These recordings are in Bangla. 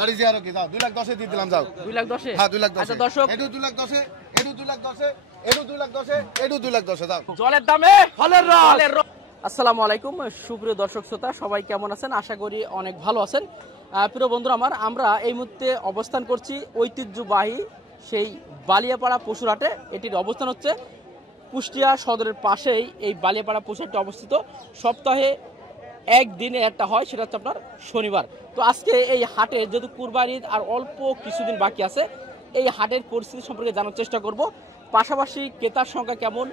গাড়ি জিয়ারো কি দাও 2,10,000 দিয়ে দিলাম যাও 2,10,000 হ্যাঁ 2,10,000 আচ্ছা দর্শক এডু 2,10,000 এডু 2,10,000 এডু 2,10,000 এডু 2,10,000 দাও জলের দামে ফলের রস। আসসালামু আলাইকুম সুপ্রিয় দর্শক শ্রোতা, সবাই কেমন আছেন? আশা করি অনেক ভালো আছেন। প্রিয় বন্ধুরা আমার, আমরা এই মুহূর্তে অবস্থান করছি ঐতিহ্যবাহী সেই বালিয়াপাড়া পশুরহাটে। এটির অবস্থান হচ্ছে কুষ্টিয়া সদরের পাশেই এই বালিয়াপাড়া পশুরহাটটি অবস্থিত। সপ্তাহে একদিনে একটা হয়, সেটা হচ্ছে আপনার শনিবার। তো আজকে এই হাটে যেহেতু কুরবানি ঈদ আর অল্প কিছুদিন বাকি আছে, এই হাটের পরিস্থিতি সম্পর্কে জানার চেষ্টা করব, পাশাপাশি ক্রেতার সংখ্যা কেমন,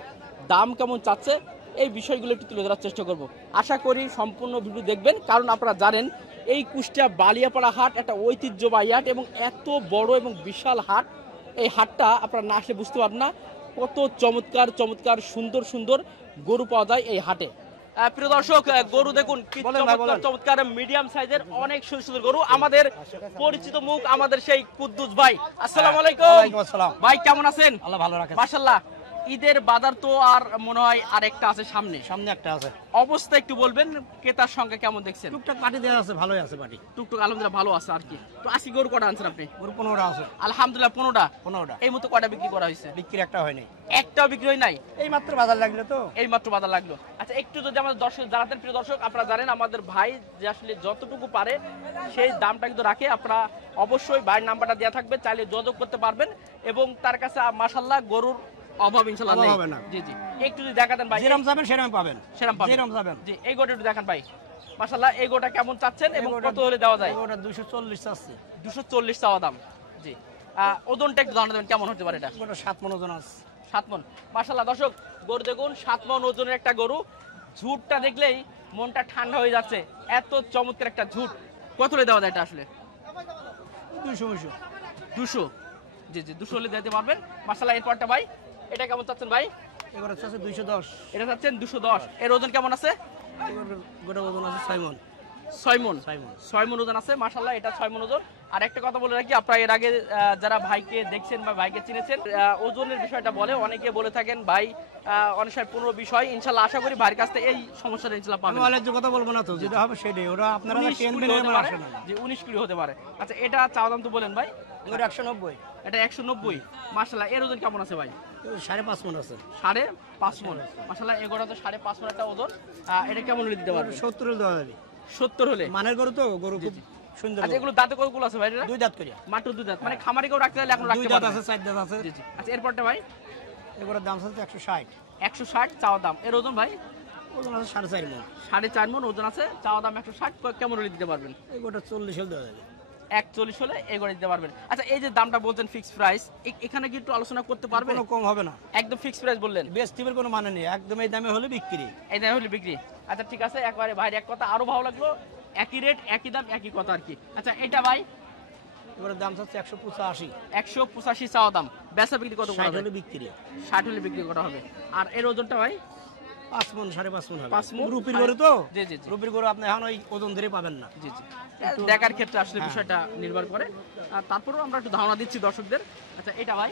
দাম কেমন চাচ্ছে, এই বিষয়গুলো একটু তুলে ধরার চেষ্টা করব। আশা করি সম্পূর্ণ ভিডিও দেখবেন, কারণ আপনারা জানেন এই কুষ্টিয়া বালিয়াপাড়া হাট একটা ঐতিহ্যবাহী হাট এবং এত বড় এবং বিশাল হাট। এই হাটটা আপনারা না আসলে বুঝতে পারবেন না কত চমৎকার চমৎকার সুন্দর সুন্দর গরু পাওয়া যায় এই হাটে। প্রিয় দর্শক, গরু দেখুন কি চমৎকার চমৎকার মিডিয়াম সাইজের অনেক সুন্দর সুন্দর গরু। আমাদের পরিচিত মুখ, আমাদের সেই কুদ্দুস ভাই। আসসালামু আলাইকুম ভাই, কেমন আছেন? আল্লাহ ভালো রাখে মাশাআল্লাহ। ঈদের বাজার তো আর মনে হয় আরেকটা আছে সামনে একটা আছে। অবস্থা একটু বলবেন, ক্রেতার সংখ্যা কেমন দেখছেন? টুকটাক পাটি দেওয়া আছে, ভালোই আছে পাটি, টুকটুক আলহামদুলিল্লাহ ভালো আছে আর কি। তো আজকে গরু কটা আনছেন আপনি? গরু 15টা আছে। আলহামদুলিল্লাহ 15টা। এই মুহূর্তে কয়টা বিক্রি করা হয়েছে? বিক্রি একটা হয় নাই, একটাও বিক্রি হয় নাই। এই মাত্র বাজার লাগলো তো, এই মাত্র বাজার লাগলো। আচ্ছা, একটু যদি আমাদের দর্শক জানাতেন। প্রিয় দর্শক, আপনারা জানেন আমাদের ভাই যে আসলে যতটুকু পারে সেই দামটা কিন্তু রাখে। আপনারা অবশ্যই ভাইয়ের নাম্বারটা দেওয়া থাকবে, চাইলে যোগাযোগ করতে পারবেন। এবং তার কাছে মাশাআল্লাহ গরুর অভাব ইনশাআল্লাহ নেই। জি জি, একটু যদি দেখাতেন ভাই। যেরকম যাবেন সেরকম পাবেন, যেরকম যাবেন। জি, এই গোটা একটু দেখান ভাই। মাশাআল্লাহ, এই গোটা কেমন চাচ্ছেন এবং কত হলে দেওয়া যায়? গোটা 240 আছে। 240 চাওয়া দাম। জি, ওজনটা একটু জানা দেবেন কেমন হতে পারে এটা? গোটা 7 মণ ওজন আছে। 7 মণ। মাশাআল্লাহ দর্শক, গরু দেখুন 7 মণ ওজনের একটা গরু। ঝুটটা দেখলেই মনটা ঠান্ডা হয়ে যাচ্ছে, এত চমৎকার একটা ঝুট। কত হলে দেওয়া যায় এটা আসলে? 200। জি জি, 200 হলে দিতে পারবেন। মাশাআল্লাহ, এরপরটা ভাই, এটা কেমন চাচ্ছেন ভাই? এগুলো চাচ্ছে 210। এটা চাচ্ছেন 210। এর ওজন কেমন আছে? গোটা ওজন আছে 6 মণ। 6 মণ। 6 মণ ওজন আছে। মাশাআল্লাহ, এটা 6 মণ ওজন। আর একটা কথা বলে রাখি, আপনারা এর আগে যারা ভাইকে দেখছেন বা ভাইকে চিনেছেন, ওজনের বিষয়টা বলে অনেকে বলে থাকেন ভাই অনেক সময় 15 বিষয়। ইনশাআল্লাহ আশা করি ভাইয়ের কাছ থেকে এই সমস্যাটা ইনশাআল্লাহ পাবেন। আমি যে কথা বলবো না তো, যেটা হবে সেটাই। ওরা আপনারা 19 কুড়ি হতে পারে। আচ্ছা, এটা চাওয়া দাম তো বলেন ভাই? ওটা 190। এটা 190। মাশাআল্লাহ, এর ওজন কেমন আছে ভাই? 5.5 মণ আছে। 5.5 মণ। মাশাআল্লাহ, এগোটা তো 5.5 মণ একটা ওজন। এটা কেমন হলে দিতে পারবেন? 70 হলে দেওয়া যাবে। 70 হলে? মানের গরু তো, গরু খুব সুন্দর। আচ্ছা, এগুলো দাঁতে কতগুলো আছে ভাই? 2 দাঁত করে। মাত্র 2 দাঁত। মানে খামারি কেউ রাখতে চাইলে এখন রাখতে 2 দাঁত পারবে? আছে, 4 দাঁত আছে। জি জি। আচ্ছা, এরপরটা ভাই? এগুলোর দাম আছে 160। 160 চাওয়া দাম। এর ওজন ভাই? ওজন আছে 4.5 মণ। 4.5 মণ ওজন আছে, চাওয়া দাম 160। কেমন হলে দিতে পারবেন? এগুলো 40 হলে দেওয়া যাবে। 140 হলে এগোটা দিতে পারবেন। আচ্ছা, এই যে দামটা বলছেন ফিক্স প্রাইস, এখানে কি একটু আলোচনা করতে পারবেন? কোনো কম হবে না, একদম ফিক্স প্রাইস বললেন। বেস্টিবের কোনো মানে নেই, একদম এই দামে হলে বিক্রি। এই দামে হলে বিক্রি। আচ্ছা ঠিক আছে, একবারে ভাইয়ের এক কথা আরো ভালো লাগলো, একই রেট একই দাম একই কথা আর কি। আচ্ছা, এটা ভাই? এগুলোর দাম হচ্ছে 185। 185 চাওয়া দাম। বেচা বিক্রি কত করা 60 হবে? হলে বিক্রি। 60 হলে বিক্রি করা হবে। আর এর ওজনটা ভাই? 5 মণ 5.5 মণ হবে। 5 মণ। রুপির গরু তো। জি জি জি। রুপির গরু আপনি এখন ওই ওজন ধরে পাবেন না। জি জি, দেখার ক্ষেত্রে আসলে বিষয়টা নির্ভর করে। তারপরেও আমরা একটু ধারণা দিচ্ছি দর্শকদের। আচ্ছা, এটা ভাই?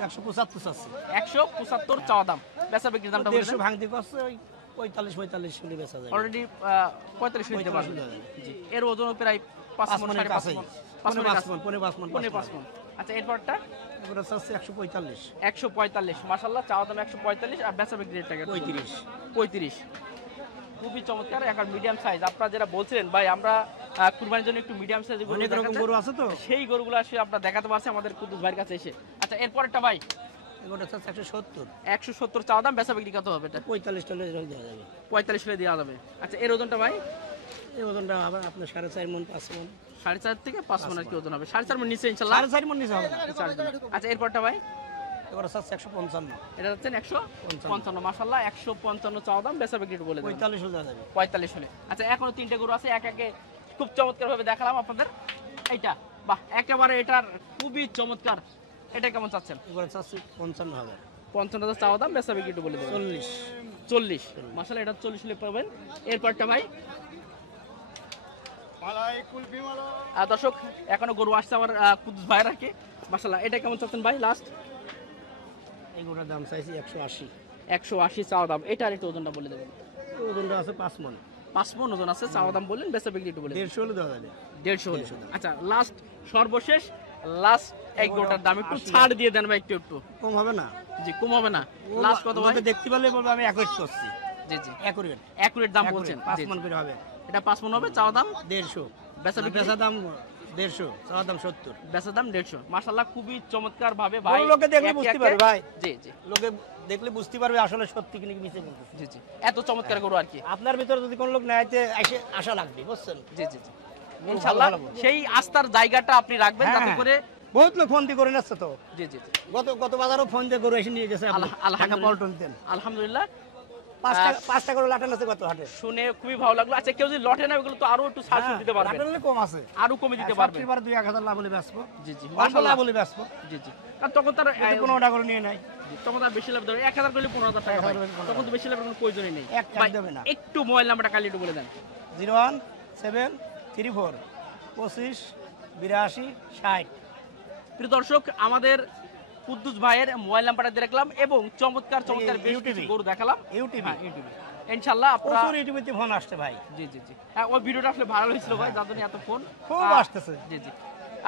175 আছে। 175 চাওয়া দাম। বেচা বিক্রির দামটা বলে দেন। 150 ভাঙতি করছে, ওই 45 হলে বেচা যায়। অলরেডি 45 হতে পারে। জি, এর ওজন প্রায় 5 মণ 5.5 মণ। 5 মণ। আচ্ছা, এরপরটা? এগুলো হচ্ছে 145। 145। মাশাআল্লাহ, চাওয়া দাম 145 আর বেচা বিক্রির রেটটা 35। খুবই চমৎকার, একটা মিডিয়াম সাইজ। আপনারা যেটা বলছিলেন ভাই, আমরা কুরবানির জন্য একটু মিডিয়াম সাইজের গরু দেখাতে, গরু আছে তো, সেই গরুগুলো আসলে আপনারা দেখাতে পারছেন আমাদের কুদ্দুস ভাইয়ের কাছে এসে। আচ্ছা, এরপরটা ভাই? এগুলো হচ্ছে 170। 170 চাওয়া দাম। বেচা বিক্রি কত হবে এটা? 45 হলে দেওয়া যাবে। 45 হলে দেওয়া যাবে। আচ্ছা, এর ওজনটা ভাই? এই ওজনটা আবার আপনার 4.5 মণ 5 মণ। 4.5 থেকে 5 মণ আর কি ওজন হবে। 4.5 মণ নিচে ইনশাআল্লাহ? 4.5 মণ নিচে হবে না। আচ্ছা, এরপরটা ভাই? এগুলো হচ্ছে 155। এটা হচ্ছে 155। মাশাআল্লাহ, 155 চাওয়া দাম। বেচা বিক্রি বলে দেন 45 হলে দেওয়া যাবে। 45 হলে। আচ্ছা, এখনো 3টে গরু আছে, এক একে খুব চমৎকার ভাবে দেখালাম আপনাদের। এইটা বাহ, একেবারে এটার খুবই চমৎকার। এটা কেমন চাচ্ছেন? এগুলো চাচ্ছি 55,000। 55,000 চাওয়া দাম। বেচা বিক্রি বলে দেন 40। মাশাআল্লাহ, এটা 40 হলে পাবেন। এরপরটা ভাই? দর্শক, এখনো গরু আসছে আমার কুদ্দুস ভাইয়ের আর কি। মাশাআল্লাহ, এটা কেমন চাচ্ছেন ভাই লাস্ট? এগুলোর দাম চাইছি 180। 180 চাওয়া দাম। এটার একটু ওজনটা বলে দেবেন। ওজনটা আছে 5 মণ। 5 মণ ওজন আছে, চাওয়া দাম বললেন, বেচা বিক্রি একটু বলেন। 150 হলে দেওয়া যাবে। 150। আচ্ছা লাস্ট সর্বশেষ লাস্ট এক গোটার দাম একটু ছাড় দিয়ে দেন ভাই, একটু কম হবে না? জি কম হবে না। লাস্ট কত ভাই? লোকে দেখতে পারলে বলবো আমি অ্যাকুরেট করছি। জি জি অ্যাকুরেট অ্যাকুরেট দাম বলছেন। 5 জি, মণ জি। করে হবে। এটা 5 মণ হবে, চাওয়া দাম 150, বেচা বিক্রি বেচা দাম 150, চাওয়া দাম 70। বেচা দাম 150। মাশাআল্লাহ খুবই চমৎকার ভাবে ভাই, বড় লোকে দেখলে একে বুঝতে একে- পারবে ভাই। জি জি লোকে দেখলে বুঝতে পারবে আসলে সত্যি কিনা কি মিছে বলতেছে। জি জি এত চমৎকার গরু আর কি। আপনার ভিতরে যদি কোন লোক নেয়তে এসে আশা লাগবে, বুঝছেন? জি জি জি ইনশাআল্লাহ ভালো, ভালো। সেই আস্থার জায়গাটা আপনি রাখবেন যাতে হ্যাঁ। করে। বহুত লোক ফোন দিয়ে করে নিচ্ছে তো। জি জি জি গত বাজারও ফোন দিয়ে গরু এসে নিয়ে গেছে। ঢাকা পল্টনতেন আলহামদুলিল্লাহ 5টা করে লাটান আছে গত হাটে। শুনে খুবই ভালো লাগলো। আচ্ছা কেউ যদি লটে নেয় ওগুলো তো আরো একটু ছাড় দিতে পারবেন, লাটান কম আছে, আরো কমে দিতে পারবেন। এবার 2-1000 লাভ হলে বেচবো। জি জি অল্প মাশাআল্লাহ। লাভ হলে বেচবো। জি জি কারণ তখন তার 15টা করে নিয়ে নাই। তখন তার বেশি লাভ দেবে। 1000 করলে 15000 টাকা পায়, 15,000 তখন তো বেশি লাভের কোনো প্রয়োজনই নেই। এক ভাই, দেবে না। একটু মোবাইল নাম্বারটা কালি একটু বলে দেন। 01734 25 82 60। প্রিয় দর্শক আমাদের কুদ্দুস ভাইয়ের মোবাইল নাম্বারটা দিয়ে রাখলাম এবং চমৎকার বেশ কিছু ইউটিউবে। গরু দেখালাম। ইউটিউবে। হ্যাঁ, ইউটিউবে ইনশাআল্লাহ আপনারা। প্রচুর ইউটিউবেতে ফোন আসছে ভাই। জি জি জি হ্যাঁ ওই ভিডিওটা আসলে ভাইরাল হয়েছিল ভাই, যার জন্য এত ফোন খুব আসতেছে। জি জি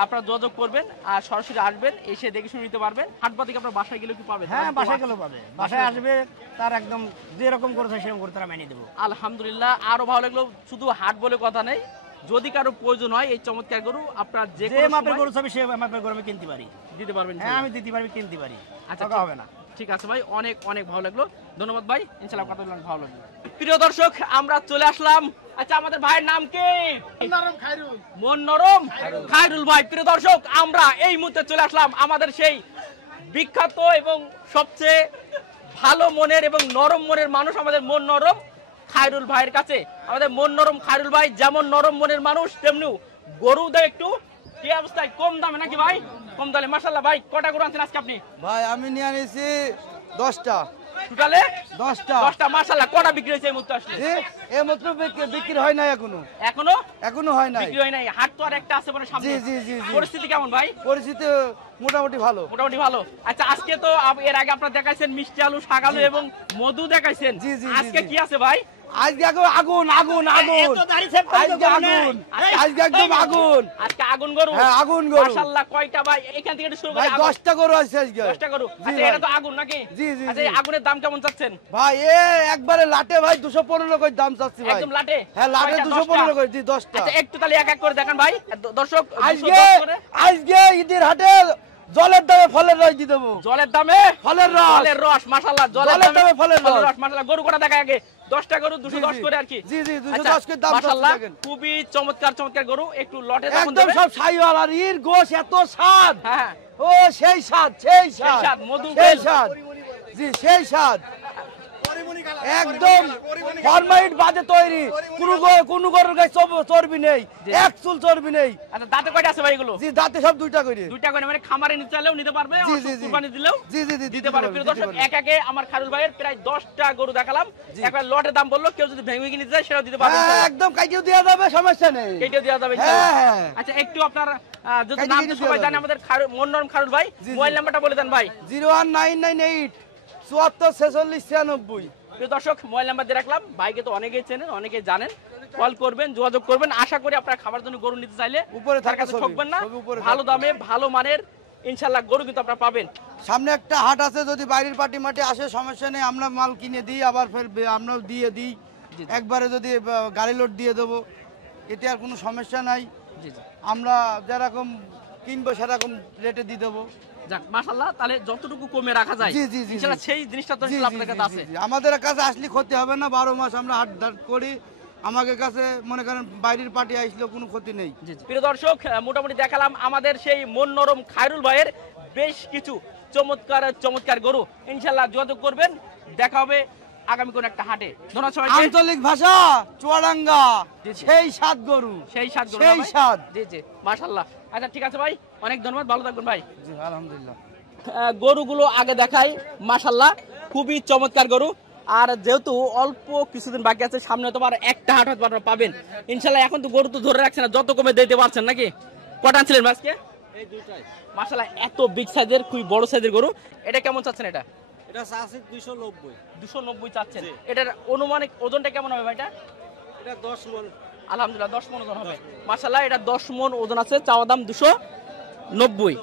আপনারা যোগাযোগ করবেন আর সরাসরি আসবেন, এসে দেখে শুনে নিতে পারবেন। হাটবা থেকে আপনার বাসায় গেলে কি পাবেন? হ্যাঁ, বাসায় গেলেও পাবে। বাসায় আসবে, তার একদম যেরকম করেছে সেরকম করে তারা মানিয়ে দেবো। আলহামদুলিল্লাহ আরো ভালো লাগলো। শুধু হাট বলে কথা নেই, যদি কারো প্রয়োজন হয় এই চমৎকার গরু আপনার যে যে মাপের গরু চাবি সে মাপের গরু আমি কিনতে পারি। দিতে পারবেন। হ্যাঁ, আমি দিতে পারি, কিনতে পারি। আচ্ছা টাকা হবে না। ঠিক আছে ভাই, অনেক অনেক ভালো লাগলো, ধন্যবাদ ভাই। ইনশাআল্লাহ কথা বললাম ভালো লাগলো। প্রিয় দর্শক আমরা চলে আসলাম। আচ্ছা আমাদের ভাইয়ের নাম কি? মন নরম খায়রুল ভাই। প্রিয় দর্শক আমরা এই মুহূর্তে চলে আসলাম আমাদের সেই বিখ্যাত এবং সবচেয়ে ভালো মনের এবং নরম মনের মানুষ আমাদের মন নরম খায়রুল ভাইয়ের কাছে। আমাদের মন নরম খায়রুল ভাই যেমন নরম মনের মানুষ, তেমনি গরু দেয় একটু কি অবস্থায় কম দামে নাকি ভাই? কম দামে মাশাআল্লাহ। ভাই কটা গরু আনছেন আজকে আপনি? ভাই আমি নিয়ে আনিছি 10টা। টোটালে 10টা। 10টা মাশাআল্লাহ। কটা বিক্রি হয়েছে এই মুহূর্তে আসলে? এই মাত্র বিক্রি হয় না এখনো হয় নাই। বিক্রি হয় নাই। হাট তো আর একটা আছে মানে সামনে। জি, জি, জি, জি। পরিস্থিতি কেমন ভাই? পরিস্থিতি মোটামুটি ভালো। মোটামুটি ভালো। আচ্ছা আজকে তো এর আগে আপনারা দেখাইছেন মিষ্টি আলু, শাক আলু এবং মধু দেখাইছেন। জি, জি, জি, আজকে জি। কি আছে ভাই? আজকে আগুন আগুন আগুন এত দাড়ি সেভ করে আজকে তো আগুন নাই। আজকে একদম আগুন। আজকে আগুন গরু। হ্যাঁ, আগুন গরু। মাশাআল্লাহ। কয়টা ভাই? এখান থেকে একটু শুরু ভাই করি। 10টা গরু আছে আজকে। 10টা গরু। জি আচ্ছা ভাই। এটা তো আগুন নাকি? জি, জি, আচ্ছা এই জি। আগুনের দাম কেমন চাচ্ছেন? ভাই একবারে লাটে ভাই 215 করে দাম চাচ্ছি ভাই। একদম লাটে? হ্যাঁ লাটে কয়টা? 215 করে। 10টা? জি 10টা। আচ্ছা একটু তাহলে এক এক করে দেখান ভাই দর্শক। আজকে 210 করে। আজকে ঈদের হাটে জলের দামে ফলের রস দিয়ে দেবো। জলের দামে ফলের রস। ফলের রস মাশাআল্লাহ। জলের দামে ফলের রস। মাশাআল্লাহ। গরু কটা দেখা আগে? 10টা গরু 210 জি, করে আর কি। জি, জি, 210 আচ্ছা, করে দাম মাশাআল্লাহ চাচ্ছি দেখেন। খুবই চমৎকার গরু। একটু লটে দাম একদম সব সাইওয়াল আর ইর গোশ এত স্বাদ। হ্যাঁ ও সেই স্বাদ স্বাদ, মধু সেই বেল। স্বাদ। জি সেই স্বাদ। একদম ফরমাইট বাদে তৈরি। কোন গরুর গায়ে চর্বি নেই, জি। এক চুল চর্বি নেই। আচ্ছা দাঁতে কয়টা আছে ভাই এগুলো? জি দাঁতে সব দুইটা করে। দুইটা করে মানে খামারে নিতে চাইলেও নিতে পারবে, জি, আর জি, জি। কুরবানি দিলেও জি জি জি দিতে পারবে। প্রিয় দর্শক এক একে আমার খায়রুল ভাইয়ের প্রায় 10টা গরু দেখালাম। জি। একবার লটে দাম বললো, কেউ যদি ভেঙে কিনে যায় সেটাও দিতে পারবে। হ্যাঁ একদম কাইকেও দেওয়া যাবে, সমস্যা নেই। কেটে দেওয়া যাবে হ্যাঁ ইনশাআল্লাহ। হ্যাঁ। আচ্ছা একটু আপনার যদি কেটে নাম কেটে তো সবাই দেওয়া জানে যাবে। আমাদের মন নরম খায়রুল ভাই, জি, জি। মোবাইল নাম্বারটা বলে দেন ভাই। 01998 74 46 96। প্রিয় দর্শক মোবাইল নাম্বার দিয়ে রাখলাম। ভাইকে তো অনেকেই চেনেন, অনেকেই জানেন। কল করবেন, যোগাযোগ করবেন। আশা করি আপনারা খাবার জন্য গরু নিতে চাইলে উপরে তার থাকা কাছে ছবি, ঠকবেন না। ছবি উপরে ভালো থাকা। দামে ভালো মানের ইনশাআল্লাহ গরু কিন্তু আপনারা পাবেন। সামনে একটা হাট আছে, যদি বাইরের পার্টি মাটি আসে সমস্যা নেই, আমরা মাল কিনে দিই, আবার ফের আমরাও দিয়ে দিই। জি, জি। একবারে যদি গাড়ি লোড দিয়ে দেবো, এতে আর কোনো সমস্যা নাই। জি জি আমরা যেরকম কিনবো সেরকম রেটে দিয়ে দেবো। যাক মাশাআল্লাহ। তাহলে যতটুকু কমে রাখা যায় জি, জি, জি, ইনশাআল্লাহ জি। সেই জিনিসটা তো জি, জি, আপনাদের জি, কাছে জি, আছে। জি। আমাদের কাছে আসলে ক্ষতি হবে না, 12 মাস আমরা হাট ধাট করি। আমাদের কাছে মনে করেন বাইরের পার্টি আসলেও কোনো ক্ষতি নেই। জি জি। প্রিয় দর্শক মোটামুটি দেখালাম আমাদের সেই মন নরম খায়রুল ভাইয়ের বেশ কিছু চমৎকার গরু। ইনশাআল্লাহ যোগাযোগ করবেন, দেখা হবে আগামী কোন একটা হাটে। ধন্যবাদ সবাইকে। আঞ্চলিক ভাষা চুয়াডাঙ্গা, জি, জি। সেই সাত গরু, সেই সাত গরু সেই না ভাই? স্বাদ। জি জি মাশাআল্লাহ। আচ্ছা ঠিক আছে ভাই, অনেক ধন্যবাদ, ভালো থাকবেন ভাই। জি আলহামদুলিল্লাহ। গরুগুলো আগে দেখাই মাশাআল্লাহ খুবই চমৎকার গরু। আর যেহেতু অল্প কিছুদিন বাকি আছে, সামনে তো আর একটা হাট হয়তো আপনারা পাবেন ইনশাআল্লাহ। এখন তো গরু তো ধরে রাখছেন না, যত কমে দিতে পারছেন নাকি? কটা আনছিলেন আজকে? এই দুইটাই। মাশাআল্লাহ এত বিগ সাইজের, খুবই বড় সাইজের গরু। এটা কেমন চাচ্ছেন? এটা এটা আছে 290। 290 চাচ্ছেন। এটার অনুমানিক ওজনটা কেমন হবে ভাইটা? এটা 10 মণ। আলহামদুলিল্লাহ 10 মণ ওজন হবে মাশাআল্লাহ। এটা 10 মণ ওজন আছে, চাওয়া দাম 290।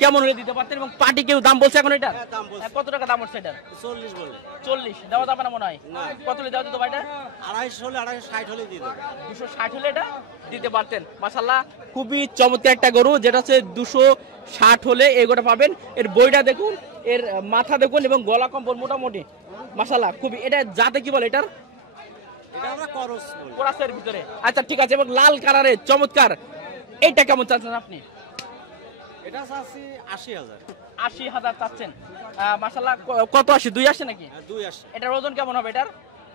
কেমন হলে দিতে পারতেন? এবং পার্টি কেউ দাম বলছে এখন এটা? দাম বলছে। কত টাকা দাম হচ্ছে এটা? 40 বলে। 40 দেওয়া যাবে না মনে হয়? কত হলে দেওয়া যেত ভাই এটা? 250 হলে 260 হলে দিয়ে দেব। 260 হলে এটা দিতে পারতেন। মাশাআল্লাহ খুবই চমৎকার একটা গরু, যেটা হচ্ছে 260 হলে এই গরুটা পাবেন। এর বইটা দেখুন, এর মাথা দেখুন এবং গলা কম্বল মোটামুটি মাশাআল্লাহ খুবই। এটা জাতে কি বলে এটার? এটা আমরা করস বলি। কোরাসের ভিতরে। আচ্ছা ঠিক আছে। এবং লাল কালারের চমৎকার, এইটা কেমন চাচ্ছেন আপনি? এটা চাচ্ছি 80,000। 80,000 চাচ্ছেন। মাশাআল্লাহ কত 80? 2 আসে নাকি? 280। এটার ওজন কেমন হবে এটার?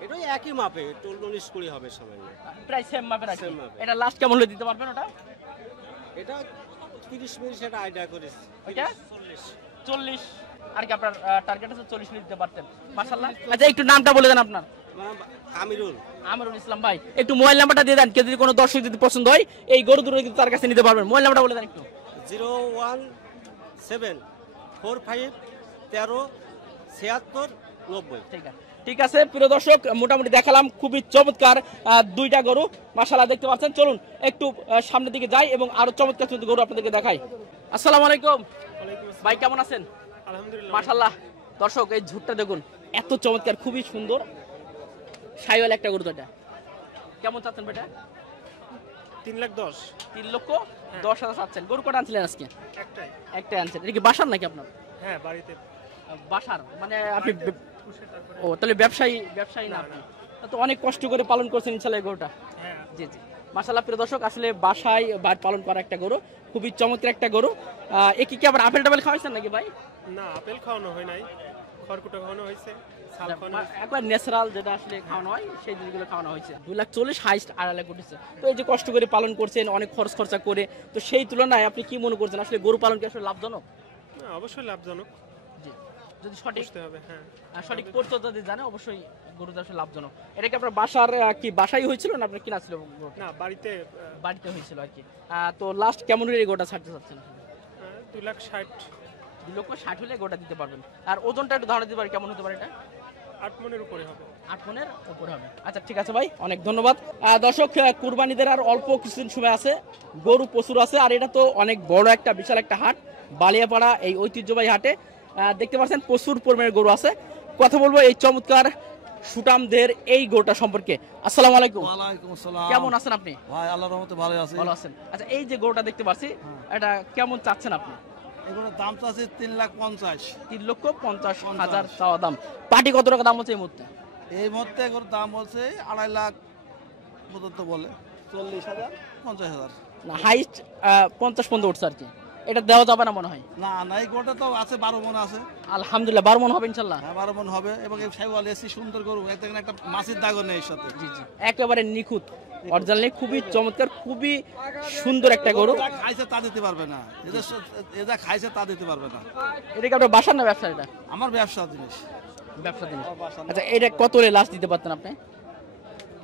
এটা একই মাপে, 19-20 হবে সামান্য। প্রায় সেম মাপের আছে। Same মাপের। এটা লাস্ট কেমন হলে দিতে পারবেন ওটা? এটা 30 সেটা আইডিয়া করেছি। ওইটা 40। 40 আর কি আপনার টার্গেট আছে 40 হলে দিতে পারতেন। মাশাআল্লাহ। আচ্ছা একটু নামটা বলে দেন আপনার। আমিরুল। আমিরুল ইসলাম ভাই, একটু মোবাইল নাম্বারটা দিয়ে দেন। কেউ যদি কোনো দর্শক যদি পছন্দ হয় এই গরু দুটো কিন্তু তার কাছে নিতে পারবেন। মোবাইল নাম্বারটা বলে দেন একটু। 01745137690। ঠিক আছে প্রিয় দর্শক, মোটামুটি দেখালাম খুবই চমৎকার দুইটা গরু মাশাআল্লাহ দেখতে পাচ্ছেন। চলুন একটু সামনের দিকে যাই এবং আরো চমৎকার চমৎকার গরু আপনাদেরকে দেখাই। আসসালামু আলাইকুম ভাই, কেমন আছেন? আলহামদুলিল্লাহ। মাশাআল্লাহ দর্শক এই ঝুটটা দেখুন, এত চমৎকার, খুবই সুন্দর সাইওয়াল একটা গরু। এটা কেমন চাচ্ছেন বেটা? 3,10,000। 3,10,000 চাচ্ছেন। গরু কটা আনছিলেন আজকে? একটাই আনছেন। এটা কি বাসার নাকি আপনার? হ্যাঁ, বাড়িতে। বাসার মানে আপনি ও তাহলে ব্যবসায়ী না আপনি? তো অনেক কষ্ট করে পালন করছেন ইনশাআল্লাহ এই গরুটা। হ্যাঁ। জি জি মাশাআল্লাহ প্রিয় দর্শক, আসলে বাসায় পালন করা একটা গরু, খুবই চমৎকার একটা গরু। একে কি আবার আপেল টাপেল খাওয়াইছেন নাকি ভাই? না, আপেল খাওয়ানো হয় নাই, খড়কুটো খাওয়ানো হয়েছে। একবার ন্যাচারাল যেটা আসলে খাওয়ানো হয় সেই জিনিসগুলো খাওয়ানো হয়েছে। 2,40,000 হাইস্ট 2.5 লাখ উঠেছে। তো এই যে কষ্ট করে পালন করছেন, অনেক খরচা করে, তো সেই তুলনায় আপনি কি মনে করছেন আসলে গরু পালন কি আসলে লাভজনক? অবশ্যই লাভজনক। জি, যদি সঠিক হবে। হ্যাঁ, সঠিক পরিচর্যা যদি জানে অবশ্যই গরুটা আসলে লাভজনক। এটা কি আপনার বাসার কি বাসাই হয়েছিল না আপনার কিনা ছিল? না, বাড়িতে হয়েছিল আর কি। তো লাস্ট কেমন হলে এই গরুটা ছাড়তে চাচ্ছেন? 2,60,000। 2,60,000 হলে গরুটা দিতে পারবেন। আর ওজনটা একটু ধারণা দিতে পারি কেমন হতে পারে এটা? 8 মণের উপরে হবে। 8 মণের উপরে হবে। আচ্ছা ঠিক আছে ভাই, অনেক ধন্যবাদ। দর্শক কুরবানিদের আর অল্প কিছুদিন সময় আছে, গরু প্রচুর আছে। আর এটা তো অনেক বড় একটা বিশাল একটা হাট, বালিয়াপাড়া এই ঐতিহ্যবাহী হাটে দেখতে পাচ্ছেন প্রচুর পরিমাণের গরু আছে। কথা বলবো এই চমৎকার সুটামদের এই গরুটা সম্পর্কে। আসসালামু আলাইকুম। ওয়ালাইকুম আসসালাম। কেমন আছেন আপনি? ভাই আল্লাহর রহমতে ভালো আছি। ভালো আছেন। আচ্ছা এই যে গরুটা দেখতে পাচ্ছি, এটা কেমন চাচ্ছেন আপনি? এগুলোর দাম তো আছে 3,50,000। 3,50,000 চাওয়া দাম। পাটি কত টাকা দাম হচ্ছে এই মুহূর্তে? এই মুহূর্তে এগুলোর দাম বলছে 2.5 লাখ মতো, তো বলে 40,000 50,000। না হাইস্ট 50 পর্যন্ত উঠছে আর কি। এটা দেওয়া যাবে না মনে হয়? না না, এই গরুটা তো আছে 12 মণ আছে। আলহামদুলিল্লাহ 12 মণ হবে ইনশাআল্লাহ। হ্যাঁ 12 মণ হবে। এবং এই সাইওয়াল এসি সুন্দর গরু, দেখেন একটা মাছের দাগও নেই এর সাথে। জি জি একেবারে নিখুঁত অরিজিনালি, খুবই চমৎকার, খুবই সুন্দর একটা গরু। যা খাইছে তা দিতে পারবে না, এরা খাইছে তা দিতে পারবে না। এটা কি আপনার বাসার না ব্যবসা? এটা আমার ব্যবসা জিনিস। ব্যবসা জিনিস। আচ্ছা এটা কত হলে লাস্ট দিতে পারতেন আপনি?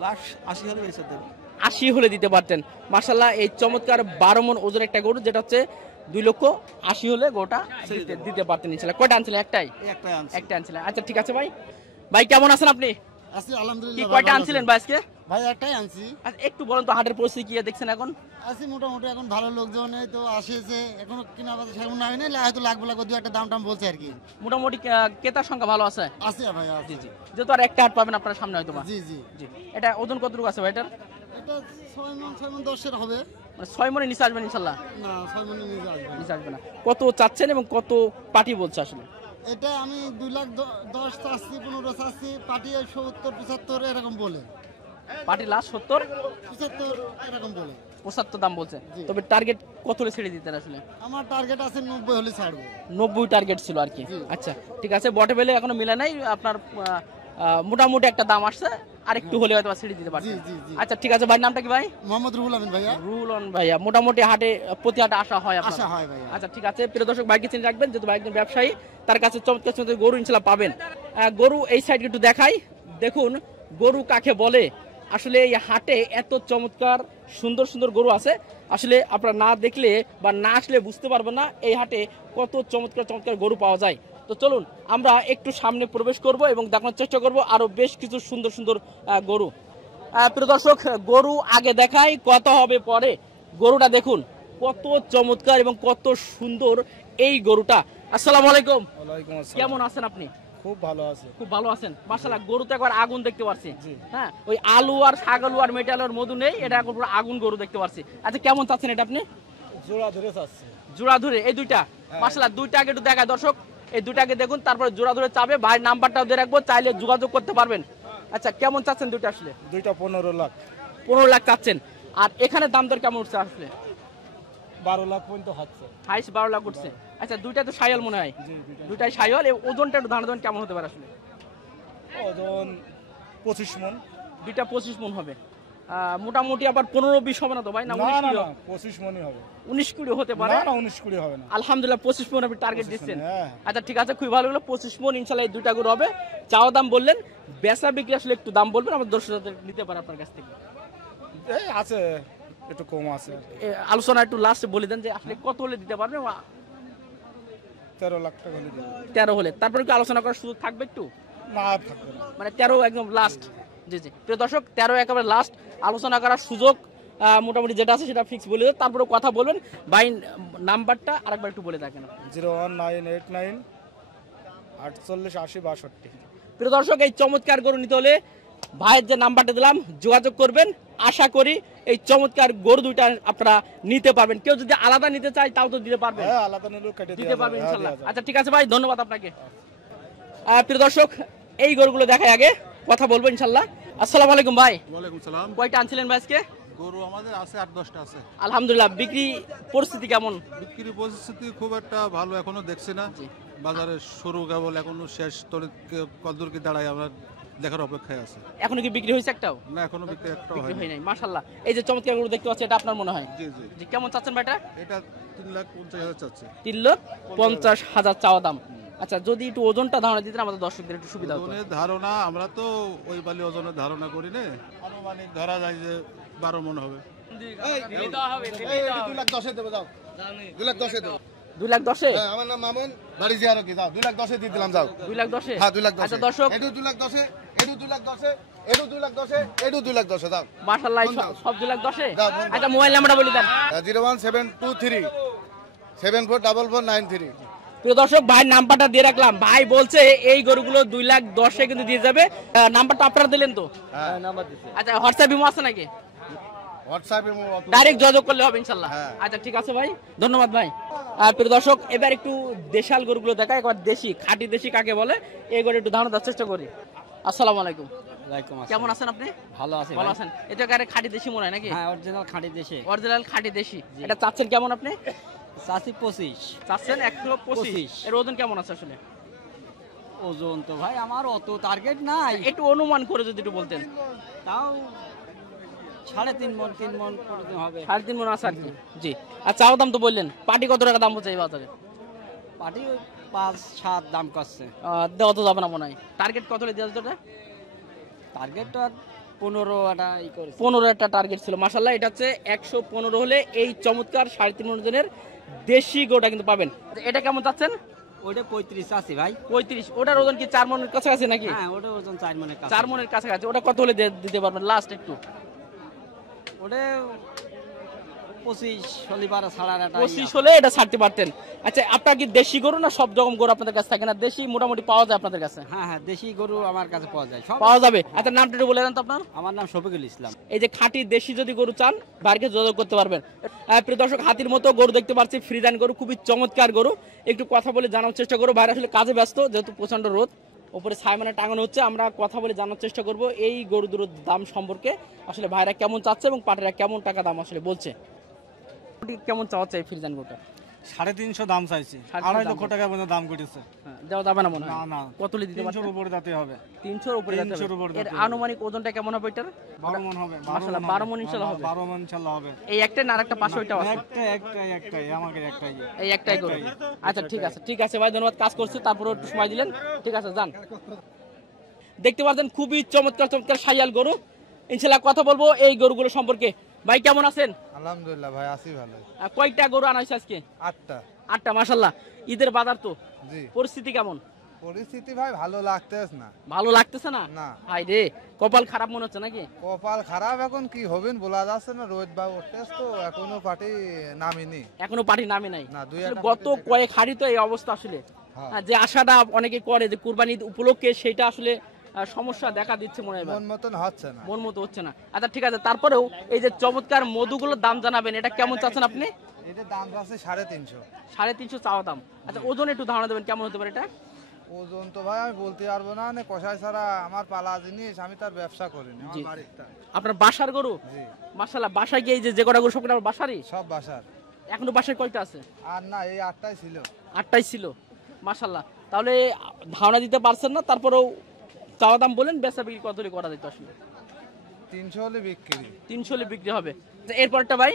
লাখ 80 হলে বেচে দেব। 80 হলে দিতে পারতেন। মাশাআল্লাহ এই চমৎকার 12 মণ ওজন একটা গরু, যেটা হচ্ছে 2,80,000 হলে গোটা দিতে পারতেন ইনশাআল্লাহ। কয়টা আনছিলেন? একটাই আনছিলেন। আচ্ছা ঠিক আছে ভাই। ভাই কেমন আছেন আপনি? আছি আলহামদুলিল্লাহ। কি কয়টা আনছিলেন ভাই আজকে? ভাই একটাই আনছি। আচ্ছা একটু বলেন তো হাটের পরিস্থিতি কি দেখছেন এখন? আছি মোটামুটি, এখন ভালো লোকজন এই তো আসেছে, এখনো কিনা বাজার সেরকম নাই না, হয়তো লাগবে দু একটা দাম টাম বলছে আর কি। মোটামুটি ক্রেতার সংখ্যা ভালো আছে? আছে ভাই আছে। জি জি যেহেতু আর একটা হাট পাবেন আপনার সামনে হয়তো বা। জি জি জি এটা ওজন কতটুকু আছে ভাই এটার? এটা 6 মণ 10 হবে। মানে 6 মণে নিচে আসবেন ইনশাআল্লাহ? না 6 মণের নিচে আসবে না। কত চাচ্ছেন এবং কত পাটি বলছে আসলে? এটা আমি 2,10,000 চাচ্ছি, 15 চাচ্ছি, পাটি 70-75 এরকম বলে। পাটি লাস্ট 70 75 এরকম বলে। 75 দাম বলছে। তবে টার্গেট কত হলে ছেড়ে দিতেন আসলে? আমার টার্গেট আছে 90 হলে ছাড়বো। 90 টার্গেট ছিল আর কি। আচ্ছা ঠিক আছে, বটে বেলে এখনো মিলে নাই আপনার, মোটামুটি একটা দাম আসছে, আর একটু হলে হয়তো ছেড়ে দিতে পারবেন। আচ্ছা ঠিক আছে ভাই, নামটা কি ভাই? মোহাম্মদ রুহুল আমিন ভাইয়া। রুহুল আমিন ভাইয়া। মোটামুটি হাটে প্রতি হাটে আসা হয় আপনার? আশা হয় ভাইয়া। আচ্ছা ঠিক আছে প্রিয় দর্শক, ভাইকে চিনে রাখবেন যেহেতু ভাই একজন ব্যবসায়ী, তার কাছে চমৎকার চমৎকার গরু ইনশাআল্লাহ পাবেন। গরু এই সাইডে একটু দেখাই, দেখুন গরু কাকে বলে। আসলে এই হাটে এত চমৎকার সুন্দর সুন্দর গরু আছে, আসলে আপনারা না দেখলে বা না আসলে বুঝতে পারবেন না এই হাটে কত চমৎকার চমৎকার গরু পাওয়া যায়। তো চলুন আমরা একটু সামনে প্রবেশ করব এবং দেখানোর চেষ্টা করব আরো বেশ কিছু সুন্দর সুন্দর গরু। প্রিয় দর্শক, গরু আগে দেখাই, কথা হবে পরে। গরুটা দেখুন কত চমৎকার এবং কত সুন্দর এই গরুটা। আসসালামু আলাইকুম। ওয়ালাইকুম আসসালাম। কেমন আছেন আপনি? খুব ভালো আছে। খুব ভালো আছেন, মাশাআল্লাহ। গরু তো একবার আগুন দেখতে পাচ্ছি। হ্যাঁ, ওই আলু আর ছাগল আর মেটালের মধু নেই, এটা এখন পুরো আগুন গরু দেখতে পাচ্ছি। আচ্ছা, কেমন চাচ্ছেন এটা আপনি? জোড়া ধরে চাচ্ছে। জোড়া ধরে এই দুইটা, মাশাআল্লাহ। দুইটা আগে একটু দেখায় দর্শক, এই দুইটাকে দেখুন, তারপরে জোড়া ধরে চাবে। ভাই নাম্বারটাও দিয়ে রাখবো, চাইলে যোগাযোগ করতে পারবেন। আচ্ছা, কেমন চাচ্ছেন দুইটা আসলে? দুইটা 15 লাখ। 15 লাখ চাচ্ছেন। আর এখানে দাম দর কেমন উঠছে আসলে? 12 লাখ পর্যন্ত হচ্ছে। হাইস 12 লাখ উঠছে। আচ্ছা, দুইটা তো সাইয়াল মনে হয়। দুইটাই সাইয়াল। ওজনটা একটু ধারণা দেন কেমন হতে পারে আসলে? ওজন 25 মণ। দুইটা 25 মণ হবে। মোটামুটি আবার 15-20 হবে না তো ভাই? না 25 মণই হবে। 19-20 হতে পারে। না 19-20 হবে না। আলহামদুলিল্লাহ 25 মণ আপনি টার্গেট দিচ্ছেন। হ্যাঁ। আচ্ছা, ঠিক আছে, খুবই ভালো লাগলো। 25 মণ ইনশাআল্লাহ এই দুইটা গরু হবে। চাওয়া দাম বললেন, বেচা বিক্রি আসলে একটু দাম বলবেন, আমার দর্শকদের নিতে পারে আপনার কাছ থেকে। এই আছে, একটু কম আছে। আলোচনা একটু লাস্টে বলে দেন যে আসলে কত হলে দিতে পারবেন? 13 লাখ টাকা হলে দেবে। 13 হলে। তারপরে কি আলোচনা করার সুযোগ থাকবে একটু? না, আর থাকবে না। মানে 13 একদম লাস্ট। জি জি, প্রিয় দর্শক, 13 একেবারে লাস্ট। আলোচনা করার সুযোগ মোটামুটি যেটা আছে সেটা ফিক্স বলে দেন, তারপরে কথা বলবেন। ভাই নাম্বারটা আরেকবার একটু বলে দেখেন। 01989 48 80 62। প্রিয় দর্শক, এই চমৎকার গরু নিতে হলে ভাইয়ের যে নাম্বারটা দিলাম যোগাযোগ করবেন। আশা করি এই চমৎকার গরু দুইটা আপনারা নিতে পারবেন। কেউ যদি আলাদা নিতে চায় তাও তো দিতে পারবেন। হ্যাঁ, আলাদা নিলেও কেটে দিতে পারবেন দেওয়া ইনশাআল্লাহ। যাবে। আচ্ছা, ঠিক আছে ভাই, ধন্যবাদ আপনাকে। প্রিয় দর্শক, এই গরুগুলো দেখাই, আগে কথা বলবো ইনশাআল্লাহ। আসসালামু আলাইকুম ভাই। ওয়ালাইকুম সালাম। কয়টা আনছিলেন ভাই আজকে? গরু আমাদের আছে 8-10টা আছে। আলহামদুলিল্লাহ। বিক্রি পরিস্থিতি কেমন? বিক্রি পরিস্থিতি খুব একটা ভালো এখনো দেখছি না। বাজারে শুরু কেবল, এখনো শেষ তরিত কতদূর কি দাঁড়ায় আমরা দেখার অপেক্ষায় আছে। এখনো কি বিক্রি হয়েছে একটাও? না, এখনো বিক্রি একটাও বিক্রি হয়নি। হয় নাই। মাশাআল্লাহ। এই যে চমৎকার গরু দেখতে পাচ্ছি, এটা আপনার মনে হয়? জি জি। জি, কেমন চাচ্ছেন ভাই এটা? এটা 3,50,000 চাচ্ছে। 3,50,000 চাওয়া দাম। আচ্ছা, যদি একটু ওজনটা ধারণা দিতেন আমাদের দর্শকদের একটু সুবিধা হতো। ওজনের ধারণা আমরা তো ওই বালি ওজনের ধারণা করি না, আনুমানিক ধরা যায় যে 12 মণ হবে। 2,10,000 দেবো, যাও 2,10,000 দেবো। 2,10,000? আমার নাম মামুন, বাড়ি জিয়ারো কি, যাও 2,10,000 দিয়ে দিলাম, যাও। 2,10,000? হ্যাঁ, 2,10,000। আচ্ছা দর্শক, এটু 2,10,000, এটু 2,10,000, এটু 2,10,000, এটু 2,10,000, দাও। মাশাআল্লাহ, সব 2,10,000? দাও, বন্ধ। আচ্ছা, মোবাইল নাম্বারটা বলে দেন। 01723 744493। প্রিয় দর্শক, ভাই নাম্বারটা দিয়ে রাখলাম। ভাই বলছে এই গরুগুলো 2,10,000 কিন্তু দিয়ে যাবে। নাম্বারটা আপনারা দিলেন তো? হ্যাঁ, নাম্বার দিছি। আচ্ছা, হোয়াটসঅ্যাপ ইমো আছে নাকি? হোয়াটসঅ্যাপে ডাইরেক্ট যোগাযোগ করলে হবে ইনশাআল্লাহ। হ্যাঁ। আচ্ছা, ঠিক আছে ভাই, ধন্যবাদ ভাই। প্রিয় দর্শক, এবার একটু দেশাল গরুগুলো দেখা, একবার দেশি, খাঁটি দেশি কাকে বলে এই গরু একটু ধারণা দেওয়ার চেষ্টা করি। আসসালামু আলাইকুম। কেমন আছেন আপনি? ভালো আছে ভালো আছেন। এটা কারে খাঁটি দেশি মনে হয় নাকি? হ্যাঁ, অরিজিনাল খাঁটি দেশে। অরিজিনাল খাঁটি দেশি। এটা চাচ্ছেন কেমন আপনি? চাষি 25 চাচ্ছেন 1,25,000। 25। এর ওজন কেমন আছে আসলে? ওজন তো ভাই আমার অত টার্গেট নাই, একটু অনুমান করে যদি একটু বলতেন। তাও 3.5 মণ 3 মণ পর্যন্ত হবে। 3.5 মণ আছে আর কি। জি। আর চাও দাম তো বললেন, পাটি কত টাকা দাম হচ্ছে এই বাজারে? পাটি 5-7 দাম করছে। দেওয়া তো যাবে না মনে হয়। টার্গেট কত হলে দেওয়া যেত? টার্গেটটা 15 একটা ই করেছে। 15 একটা টার্গেট ছিল। মাশাআল্লাহ, এটা হচ্ছে 115 হলে এই চমৎকার 3.5 মণ ওজনের দেশি গরুটা কিন্তু পাবেন। এটা কেমন চাচ্ছেন? ওইটা 35 আছে ভাই। 35? ওটার ওজন কি 4 মণের কাছাকাছি নাকি? হ্যাঁ, ওটা ওজন 4 মণের কাছে। 4 মণের কাছাকাছি। ওটা কত হলে দিতে পারবেন লাস্ট একটু? ওটা 25 শনিবার ছাড়া একটা 25 হলে এটা ছাড়তে পারতেন। আচ্ছা, আপনার কি দেশি গরু না সব রকম গরু আপনাদের কাছে থাকে না? দেশি মোটামুটি পাওয়া যায় আপনাদের কাছে? হ্যাঁ হ্যাঁ, দেশি গরু আমার কাছে পাওয়া যায়, সব পাওয়া যাবে। আচ্ছা, নামটা একটু বলে দেন তো আপনার। আমার নাম শফিকুল ইসলাম। এই যে খাঁটি দেশি যদি গরু চান, বাইরে যোগাযোগ করতে পারবেন। প্রিয় দর্শক, হাতির মতো গরু দেখতে পাচ্ছি, ফ্রিদান গরু, খুবই চমৎকার গরু। একটু কথা বলে জানার চেষ্টা করবো। বাইরে আসলে কাজে ব্যস্ত, যেহেতু প্রচন্ড রোদ, উপরে ছায়ামানে টাঙানো হচ্ছে। আমরা কথা বলে জানার চেষ্টা করব এই গরু দুটোর দাম সম্পর্কে, আসলে ভাইরা কেমন চাচ্ছে এবং পাটেরা কেমন টাকা দাম আসলে বলছে। কেমন চাওয়া চাই ফ্রিদান গরুটা? 350 দাম চাইছি, 350 2.5 লক্ষ টাকা পর্যন্ত দাম করেছে। দেওয়া যাবে না মনে হয়? না না, কত দিতে পারছেন? 300 উপরে যেতে হবে। 300 উপরে যেতে হবে। 300 উপরে এর যেতে হবে। আনুমানিক ওজনটা কেমন হবে এটার? 12 মণ হবে। মাশাআল্লাহ, 12 মণ ইনশাআল্লাহ হবে। 12 মণ ইনশাআল্লাহ হবে। এই একটা না আরেকটা পাশে ওইটাও আছে? একটাই আমাকে একটাই। এই একটাই গরু। আচ্ছা, ঠিক আছে ভাই, ধন্যবাদ। কাজ করছি, তারপরে একটু সময় দিলেন। ঠিক আছে, যান। দেখতে পাচ্ছেন খুবই চমৎকার চমৎকার সাইয়াল গরু। ইনশাআল্লাহ কথা বলবো এই গরুগুলো সম্পর্কে। ভাই কেমন আছেন? আলহামদুলিল্লাহ ভাই, আছি ভালো। কয়টা গরু আনা হয়েছে আজকে? 8টা। 8টা। মাশাআল্লাহ, ঈদের বাজার তো, জি, পরিস্থিতি কেমন? পরিস্থিতি ভাই ভালো লাগতেছ না। ভালো লাগতেছে না? না। হাই রে, কপাল খারাপ মনে হচ্ছে নাকি? কপাল খারাপ, এখন কি হবেন বলা যাচ্ছে না। রোদ বা উঠতেছ তো এখনো পার্টি নামিনি। এখনো পার্টি নামে নাই। না, দুই আসলে একটা গত পার্টি কয়েক হাড়ি তো এই অবস্থা আসলে। হ্যাঁ। যে আশাটা অনেকে করে যে কুরবানি ঈদ উপলক্ষে, সেটা আসলে সমস্যা দেখা দিচ্ছে মনে হয় এবার। মন মতন হচ্ছে না। মন মতো হচ্ছে না। আচ্ছা ঠিক আছে, তারপরেও এই যে চমৎকার মধুগুলোর দাম জানাবেন, এটা কেমন চাচ্ছেন আপনি? এটার দাম আছে 350। 350 চাওয়া দাম। আচ্ছা ওজন একটু ধারণা দেবেন কেমন হতে পারে এটা? ওজন তো ভাই আমি বলতে পারবো না, কষাই ছাড়া আমার পালা জিনিস, আমি তার ব্যবসা করিনি, জি। আমার বাড়িটা। আপনার বাসার গরু? জি, মাশাআল্লাহ, বাসায় গিয়ে যে কটা গরু সবকটা বাসারই? সব বাসার। এখনো বাসায় কয়টা আছে? আর না, এই 8টাই ছিল। 8টাই ছিল। মাশাআল্লাহ, তাহলে ধারণা দিতে পারছেন না, তারপরেও চাওয়া দাম বলেন, বেচা বিক্রি কত হলে করা যেত আসলে? 300 হলে বিক্রি। 300 হলে বিক্রি হবে। আচ্ছা, এরপরটা ভাই?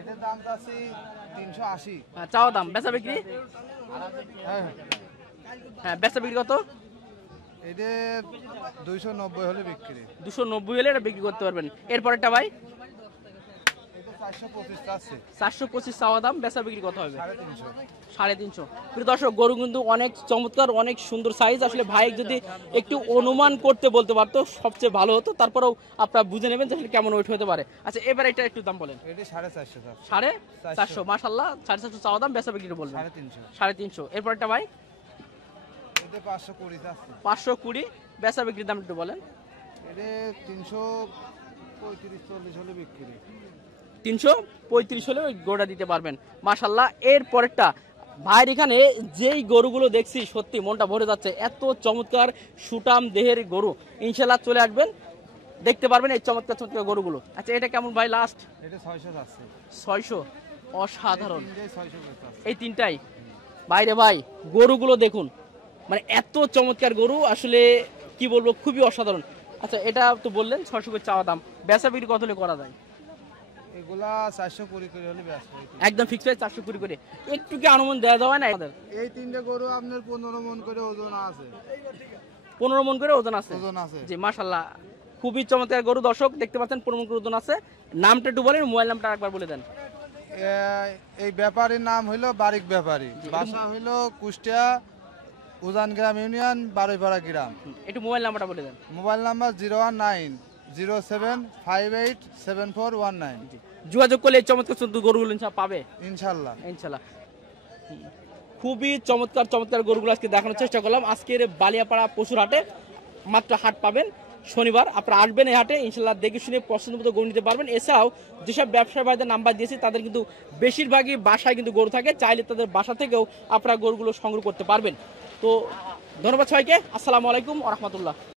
এটার দাম চাচ্ছি 380। হ্যাঁ, চাওয়া দাম, বেচা বিক্রি? হ্যাঁ, হ্যাঁ, বেচা বিক্রি কত? এটা 290 হলে বিক্রি। 290 হলে এটা বিক্রি করতে পারবেন। এরপরটা ভাই? এটা 425 চাচ্ছি। 425 চাওয়া দাম, বেচা বিক্রি কত হবে? 350। 350। প্রিয় দর্শক, গরু কিন্তু অনেক চমৎকার, অনেক সুন্দর সাইজ। আসলে ভাই যদি একটু অনুমান করতে বলতে পারতো সবচেয়ে ভালো হতো, তারপরেও আপনারা বুঝে নেবেন যে আসলে কেমন ওয়েট হতে পারে। আচ্ছা এবার এটা একটু দাম বলেন। এটা 450 চাচ্ছি। 450, মাশাআল্লাহ, 450 চাওয়া দাম, বেচা বিক্রি বলবেন 350। 350। এরপরটা ভাই? এটা 520 চাচ্ছি। 520, বেচা বিক্রির দাম একটু বলেন। এটা 335-40 হলে বিক্রি। 335 হলে ওই গরুটা দিতে পারবেন। মাশাআল্লাহ। এর পরেরটা ভাইয়ের এখানে যেই গরুগুলো দেখছি সত্যি মনটা ভরে যাচ্ছে, এত চমৎকার সুটাম দেহের গরু। ইনশাআল্লাহ চলে আসবেন, দেখতে পারবেন এই চমৎকার চমৎকার গরুগুলো। আচ্ছা এটা কেমন ভাই লাস্ট? এটা 600 চাচ্ছি। 600, অসাধারণ। 600 চাচ্ছি। এই তিনটাই বাইরে ভাই, গরুগুলো দেখুন, মানে এত চমৎকার গরু, আসলে কি বলবো, খুবই অসাধারণ। আচ্ছা এটা তো বললেন 600 করে চাওয়া দাম, বেচা বিক্রি কত হলে করা যায়? এগুলা 420 করে হলে ব্যস্ত। একদম ফিক্স প্রাইস 420 করে। একটু কি অনুমান দেওয়া যাবে না আমাদের? এই তিনটে গরু আপনার 15 মন করে ওজন আছে। 15 মন করে ওজন আছে। ওজন আছে। জি মাশাআল্লাহ, খুবই চমৎকার গরু। দর্শক দেখতে পাচ্ছেন 15 মন করে ওজন আছে। নামটা একটু বলেন, মোবাইল নাম্বারটা একবার বলে দেন। এই ব্যাপারীর নাম হইলো বারিক ব্যাপারী, বাসা হইলো কুষ্টিয়া উজান গ্রাম ইউনিয়ন, বারুইপাড়া গ্রাম। একটু মোবাইল নাম্বারটা বলে দেন। Mobile number 01907587419। যোগাযোগ করলে এই চমৎকার চমৎকার গরুগুলো ইনশাআল্লাহ পাবে ইনশাল্লাহ। ইনশাআল্লাহ। খুবই চমৎকার চমৎকার গরুগুলো আজকে দেখানোর চেষ্টা করলাম। আজকের বালিয়াপাড়া পশুর হাটে মাত্র হাট পাবেন শনিবার, আপনারা আসবেন এই হাটে, ইনশাআল্লাহ দেখে শুনে পছন্দ মতো গরু নিতে পারবেন। এছাড়াও যেসব ব্যবসায়ী ভাইদের নাম্বার দিয়েছি তাদের কিন্তু বেশিরভাগই বাসায় কিন্তু গরু থাকে, চাইলে তাদের বাসা থেকেও আপনারা গরুগুলো সংগ্রহ করতে পারবেন। তো ধন্যবাদ সবাইকে, আসসালামু আলাইকুম ওয়া রাহমাতুল্লাহ।